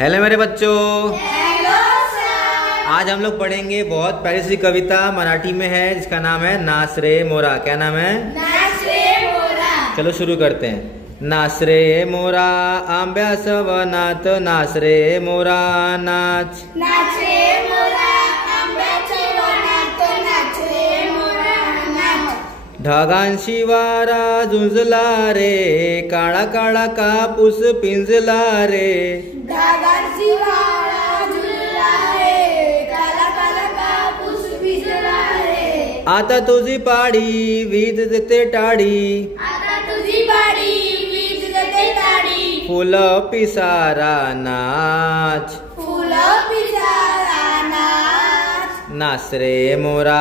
Hello मेरे बच्चों। Hello sir. आज हम लोग पढ़ेंगे बहुत प्यारी सी कविता मराठी में है जिसका नाम है नाच रे मोरा। क्या नाम है? नाच रे मोरा। चलो शुरू करते हैं। नाच रे मोरा आंब्याचं वनात, नाच रे मोरा नाच। नाच रे मोरा आंब्याच्या वनात, नाच रे मोरा नाच। ढगांशी वारा झुंजला रे, काळा काळा कापूस पिंजला रे। ढगांची वारा झुलला रे, काला काला कापूस भिजला रे। आता तुझी पाडी वीज देते टाळी, आता तुझी पाडी वीज देते टाळी। फुलं पिसारा नाच। फुलं पिसारा नाच। नाच रे मोरा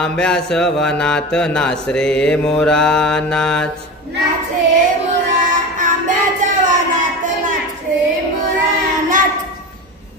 आंब्याचं वनात, नाच रे मोरा नाच। नाच रे मोरा आंब्याच्या वनात, नाच रे मोरा नाच।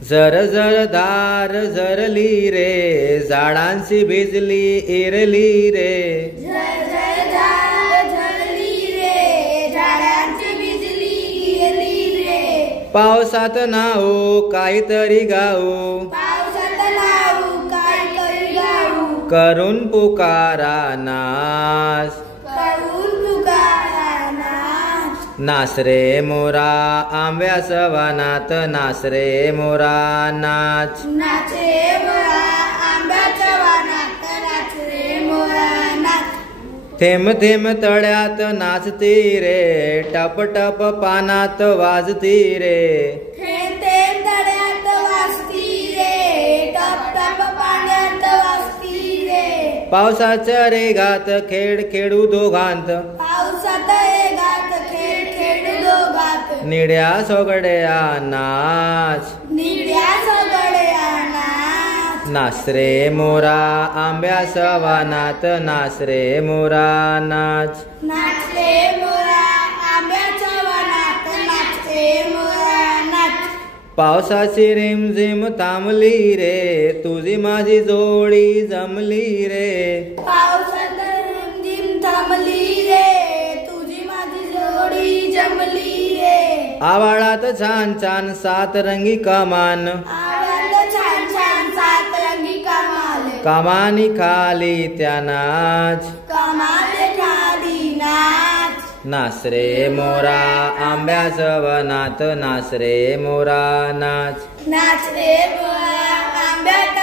जर जर दार जरली रे, झाडांची भिजली इरली रे। झर झर झाड झरली रे, झाडांची बिजली गिरली रे। पावसात नाहो काहीतरी गाऊ, पावसात नाऊ काहीतरी गाऊ। करून पुकारा नाच। करून पुकारा नाच। नाच रे मोरा आंब्याचं वनात, नाच रे मोरा नाच। नाच रे मोरा आंब्याच्या वनात, नाच रे मोरा नाच। थेंब थेंब तळ्यात नाचती रे, टप टप पानात वाजती रे। थेंब थेंब तळ्यात वाजती रे, टप टप पाण्यात वाजती रे। पावसाच्या रेगात खेळ खेळू दोघांत, पावसात रेगात खेळ खेळू दोघात। निड्या सोगड्या नाच। निड्या सोगड्या नाच। नाच रे मोरा आंब्याच्या वनात, नाच रे मोरा नाच। नाच रे मोरा आंब्याच्या वनात, नाच रे मोरा नाच। पावसाची रिमझिम थांबली रे, तुझी माझी जोडी जमली रे। पावसात रिमझिम थांबली रे, तुझी माझी जोडी जमली रे। आभाळात छान छान सात रंगी कमान, आवाज छान छान सात रंगी कमाल। कमानी खाली त्या नाच। कमाल खाली नाच। नाच रे मोरा आंब्याचं वनात, नाच रे मोरा नाच। नाच रे मोरा आंब्याच्या